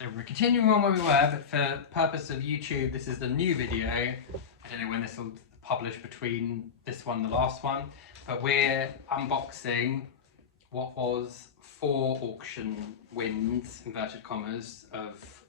So we're continuing on where we were, but for purpose of YouTube, this is the new video. I don't know when this will publish between this one and the last one, but we're unboxing what was 4 auction wins, inverted commas, of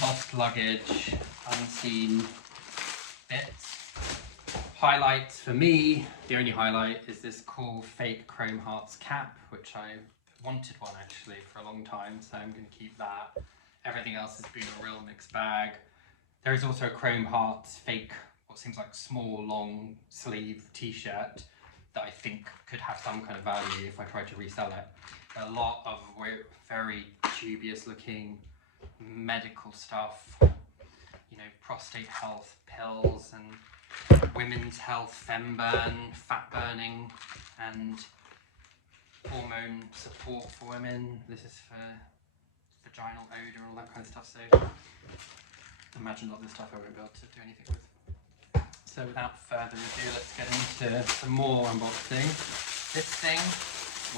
lost luggage, unseen bits. Highlights for me, the only highlight is this cool fake Chrome Hearts cap, which I wanted one actually for a long time, so I'm going to keep that. Everything else has been a real mixed bag. There is also a Chrome Hearts fake, what seems like small long sleeve t-shirt that I think could have some kind of value if I tried to resell it. A lot of very dubious looking medical stuff, you know, prostate health pills and women's health, femburn, fat burning, and hormone support for women. This is for vaginal odour, all that kind of stuff. So imagine a lot of this stuff I won't be able to do anything with. So without further ado, let's get into some more unboxing. This thing,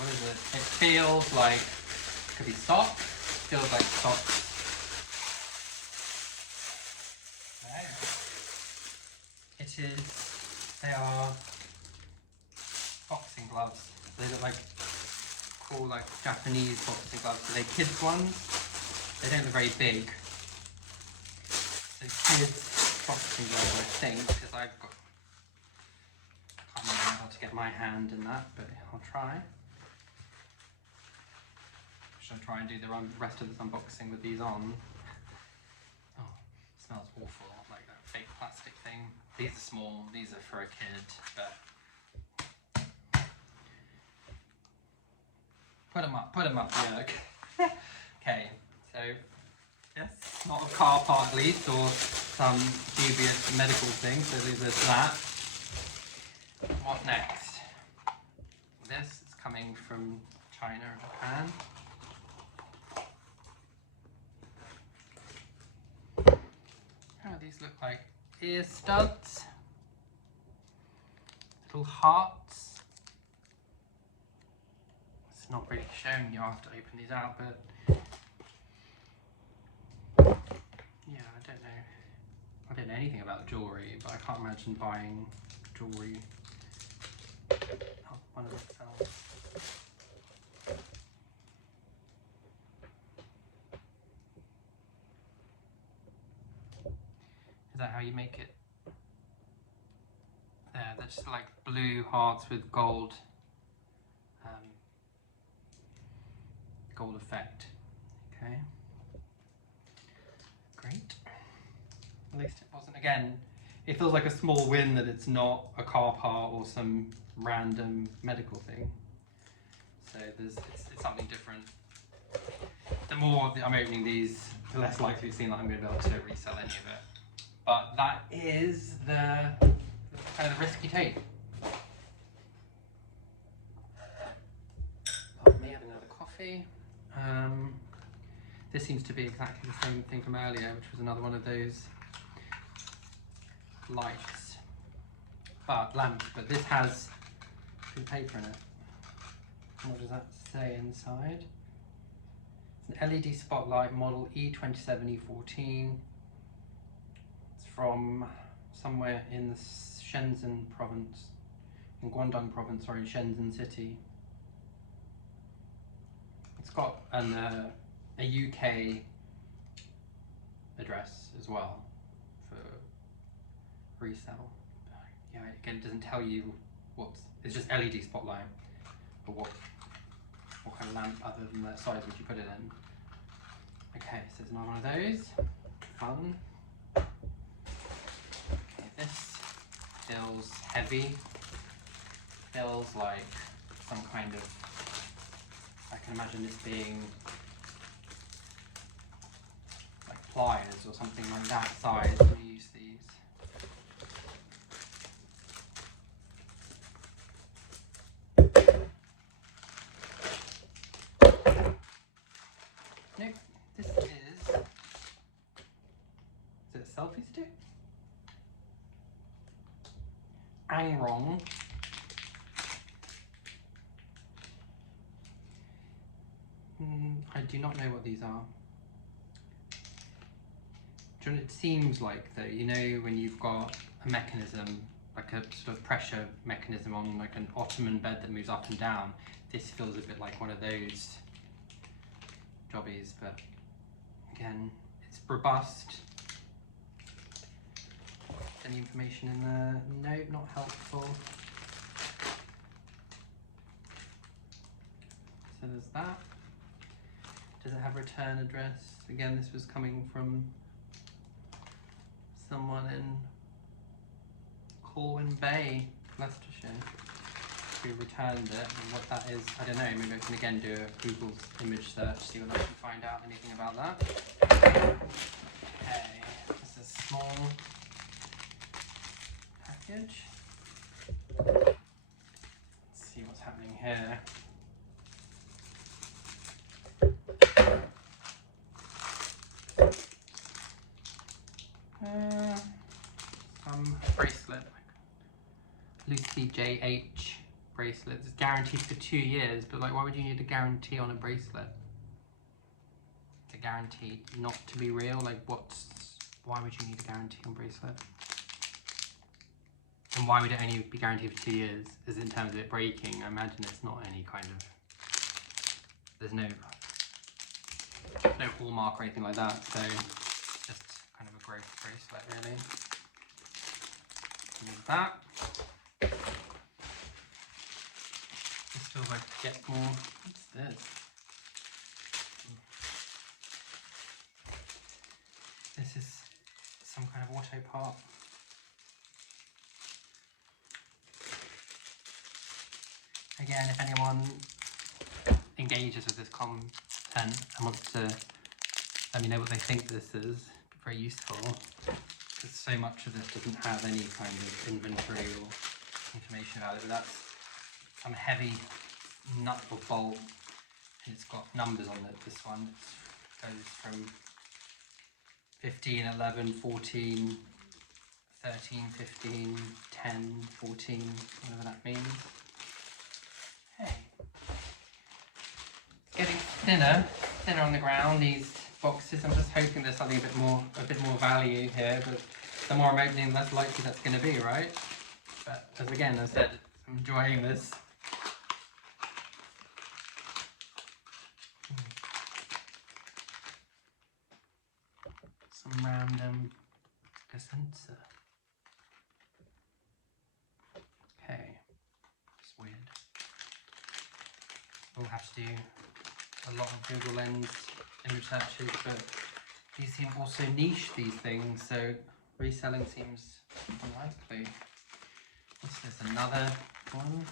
what is it? It feels like, it could be socks, feels like socks. It is, they are boxing gloves. They look like cool, like Japanese boxing gloves. So they're kids ones. They don't look very big. So kids boxing gloves, I think, because I can't remember how to get my hand in that, but I'll try. Should I try and do the rest of this unboxing with these on? Oh, it smells awful, like that fake plastic thing. These are small, these are for a kid, but put them up, yeah. Okay, so yes, not a car part at least, or some dubious medical thing, so there's that. What next? This is coming from China or Japan. Oh, these look like ear studs, little hearts. It's not really showing you after I open these out, but yeah, I don't know anything about jewellery, but I can't imagine buying jewellery. Oh, one of them fell. Is that how you make it? There, they're just like blue hearts with gold gold effect. Okay, great. At least it wasn't, again, it feels like a small win that it's not a car part or some random medical thing. So it's something different. The more I'm opening these, the less likely it seems like I'm going to be able to resell any of it. But that is the kind of risky take. Pardon me, having another coffee. This seems to be exactly the same thing from earlier, which was another one of those lights, lamps, but this has paper in it. What does that say inside? It's an LED spotlight model E27E14. It's from somewhere in the Shenzhen province, in Guangdong province, sorry, Shenzhen city. It's got a UK address as well for resale. Yeah, again, it doesn't tell you it's just LED spotlight, but what kind of lamp other than the size would you put it in? Okay, so there's another one of those. Fun. Okay, this feels heavy. Feels like some kind of, I can imagine this being like pliers or something like that size. We use these. Nope, this is it a selfie stick? Angrong. I do not know what these are. It seems like though, you know, when you've got a mechanism, like a sort of pressure mechanism on like an Ottoman bed that moves up and down, this feels a bit like one of those jobbies, but again, it's robust. Any information in there? No, not helpful. So there's that. Does it have return address? Again, this was coming from someone in Colwyn Bay, Leicestershire, who returned it. And what that is, I don't know. Maybe I can again do a Google image search, see what I can find out anything about that. Okay, this is a small package. Let's see what's happening here. Some bracelet, Lucy JH bracelet. It's guaranteed for 2 years, but like, why would you need a guarantee on a bracelet? To guarantee not to be real? Like, why would you need a guarantee on bracelet? And why would it only be guaranteed for 2 years? Is in terms of it breaking? I imagine it's not any kind of, there's no hallmark or anything like that, so just kind of a growth bracelet really. And there's that. This feels like to get more. What's this? This is some kind of auto part. Again, if anyone engages with this content and wants to let me know what they think this is, it'd be very useful, because so much of this doesn't have any kind of inventory or information about it, but that's some heavy nut or bolt, and it's got numbers on it. This one goes from 15, 11, 14, 13, 15, 10, 14, whatever that means. Hey. Getting thinner on the ground, these boxes. I'm just hoping there's something a bit more value here, but the more I'm opening, the less likely that's going to be, right? But as again, I said, I'm enjoying this. Some random sensor. Okay, it's weird. We'll have to do a lot of Google Lens image searches, but these seem also niche, these things, so reselling seems unlikely. What's this, another one?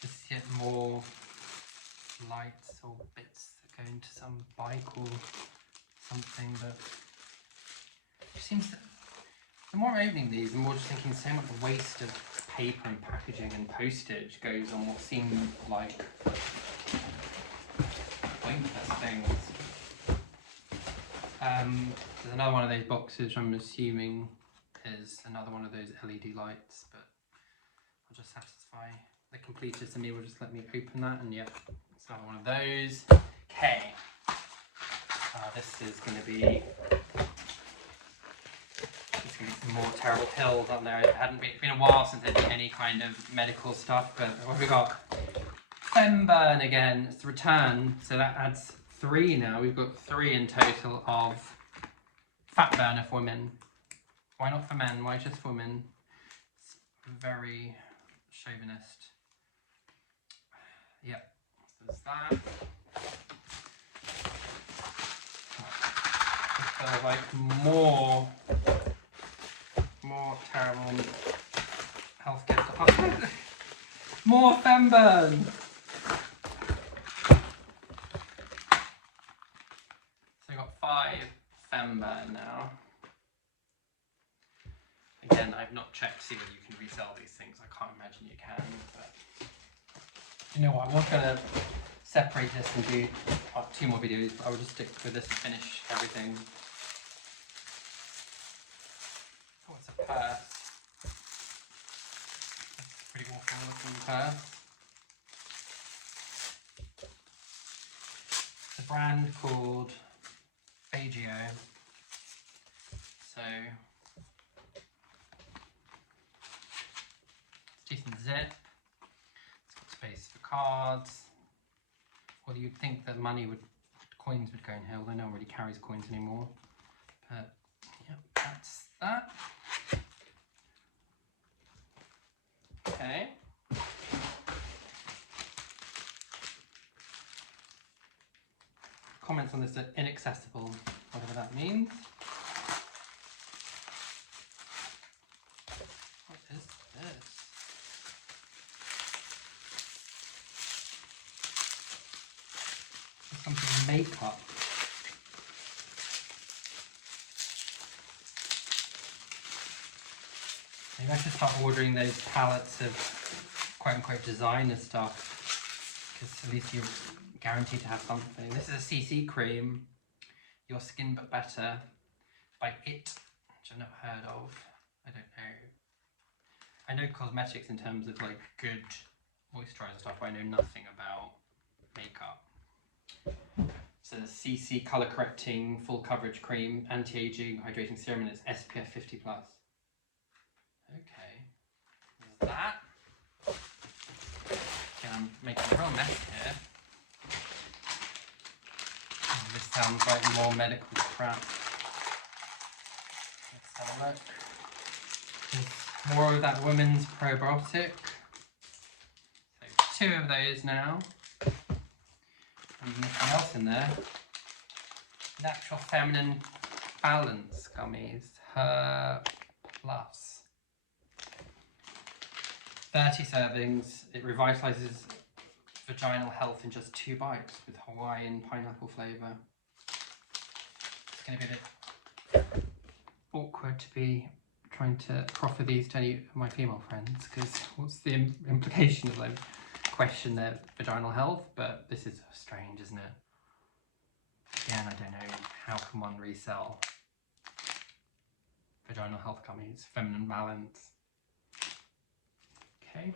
Just yet more lights or bits that go into some bike or something, but it seems that the more I'm opening these, the more just thinking so much waste of paper and packaging and postage goes on what seem like pointless things. There's another one of those boxes, which I'm assuming is another one of those LED lights, but I'll just satisfy the completist in me will just let me open that, and yep, it's another one of those. Okay, this is going to be some more terrible pills on there. It's been a while since there's been any kind of medical stuff, but what have we got? Femburn again, it's the return, so that adds 3 now. We've got 3 in total of fat burner for women. Why not for men? Why just for women? It's very chauvinist. Yep, so there's that. It feels like more terrible healthcare stuff. More Femburn! So we've got 5 Femburn now. Again, I've not checked to see whether you can resell these things. I can't imagine you can, but you know what, I'm not going to separate this and do 2 more videos, but I will just stick with this and finish everything. purse. That's a pretty awful looking purse. It's a brand called Bagio. So it's decent zip. It's got space for cards. Well, you'd think that coins would go in here, although no one really carries coins anymore. But yeah, that's that. Okay. Comments on this are inaccessible, whatever that means. What is this? It's something makeup. Maybe I should start ordering those palettes of quote-unquote designer stuff, because at least you're guaranteed to have something. This is a CC cream, Your Skin But Better, by It, which I've never heard of. I don't know. I know cosmetics in terms of like good moisturizer stuff, but I know nothing about makeup. So the CC Colour Correcting Full Coverage Cream, Anti-Aging Hydrating Serum, and it's SPF 50+. Okay, there's that. Okay, I'm making a real mess here. Oh, this sounds like more medical crap. Let's have a look. There's more of that women's probiotic. So 2 of those now. And nothing else in there. Natural Feminine Balance Gummies. Her Plus. 30 servings. It revitalizes vaginal health in just 2 bites with Hawaiian pineapple flavour. It's going to be a bit awkward to be trying to proffer these to any of my female friends, because what's the implication of like question their vaginal health? But this is strange, isn't it? Again, I don't know, how can one resell vaginal health gummies? Feminine balance. Okay,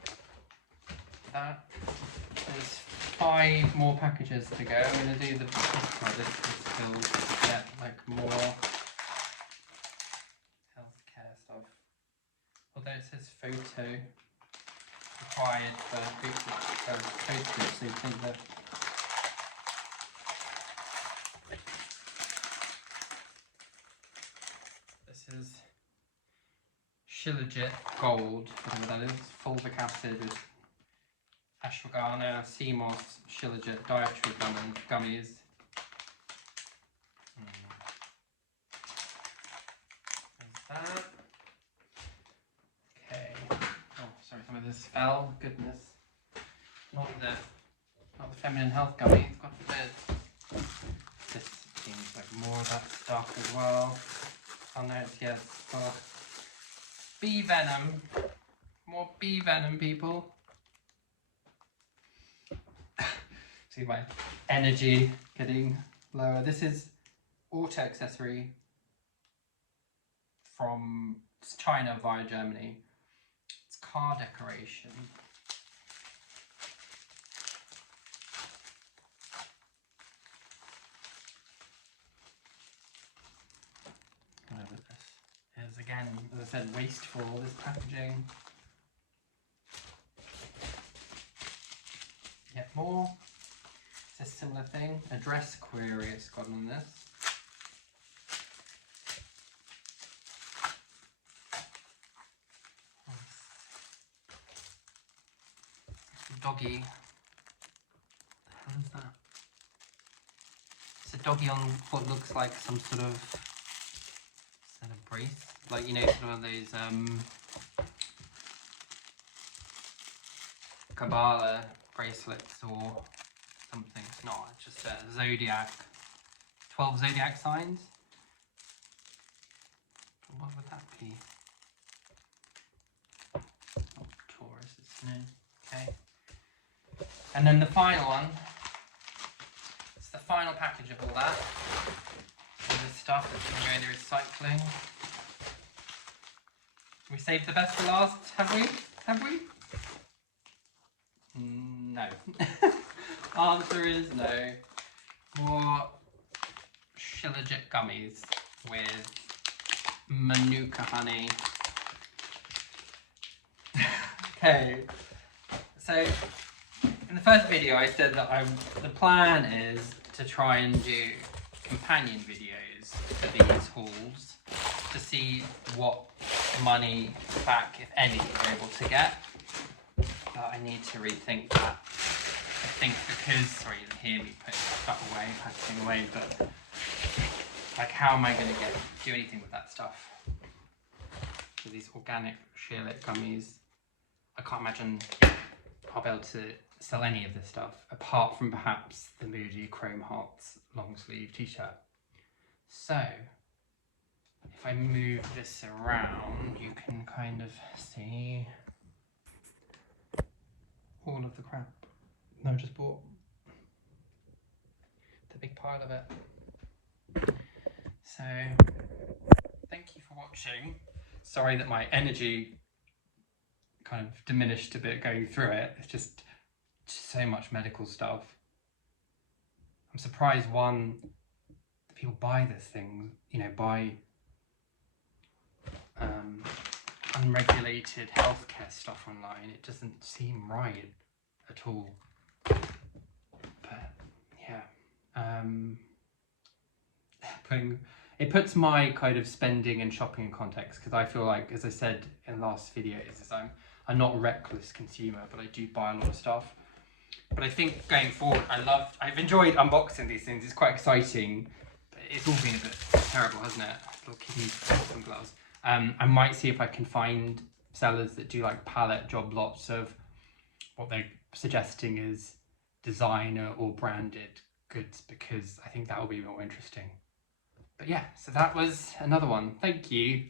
there's 5 more packages to go. I'm going to do this still get like more healthcare stuff. Although it says photo required for postage, so you think that this is Shilajit Gold, whatever that is, fulvic acid with ashwagandha, sea moss, shilajit, dietary gummies. There's that. Okay. Oh, sorry, some of this fell. Goodness. Not the feminine health gummies. God forbid. This seems like more of that stuff as well. Oh no, it's yes. Oh. Bee venom. More bee venom, people. See my energy getting lower. This is auto accessory from China via Germany. It's car decoration. Whatever this is, again, as I said, wasteful, this packaging. Yet more. It's a similar thing. Address query it's got on this. Doggy. What the hell is that? It's a doggy on what looks like some sort of set of brace, like, you know, sort of those Kabbalah bracelets or something. It's not, it's just a zodiac, 12 zodiac signs. What would that be? Not Taurus, it's no. Okay. And then the final one, it's the final package of all that. All this stuff that's going to go in the recycling. We saved the best for last, have we? Have we? No. Answer is no. More shilajit gummies with manuka honey. Okay, so in the first video I said that the plan is to try and do companion videos for these hauls to see what money back, if any, we're able to get. But I need to rethink that. I think because, sorry, you can hear me putting stuff away, packaging away, but like how am I going to do anything with that stuff? With these organic sheerlit gummies, I can't imagine I'll be able to sell any of this stuff apart from perhaps the Moody Chrome Hearts long sleeve t-shirt. So if I move this around, you can kind of see all of the crap that I just bought. The big pile of it. So thank you for watching. Sorry that my energy kind of diminished a bit going through it. It's just so much medical stuff. I'm surprised, one, that people buy this thing, you know, buy unregulated healthcare stuff online. It doesn't seem right at all. But yeah, it puts my kind of spending and shopping in context, because I feel like, as I said in the last videos, is I'm not a reckless consumer, but I do buy a lot of stuff. But I think going forward, I've enjoyed unboxing these things. It's quite exciting, but it's all been a bit terrible, hasn't it? Little kidney and gloves. I might see if I can find sellers that do like pallet job lots of what they're suggesting is designer or branded goods, because I think that will be more interesting. But yeah, so that was another one. Thank you.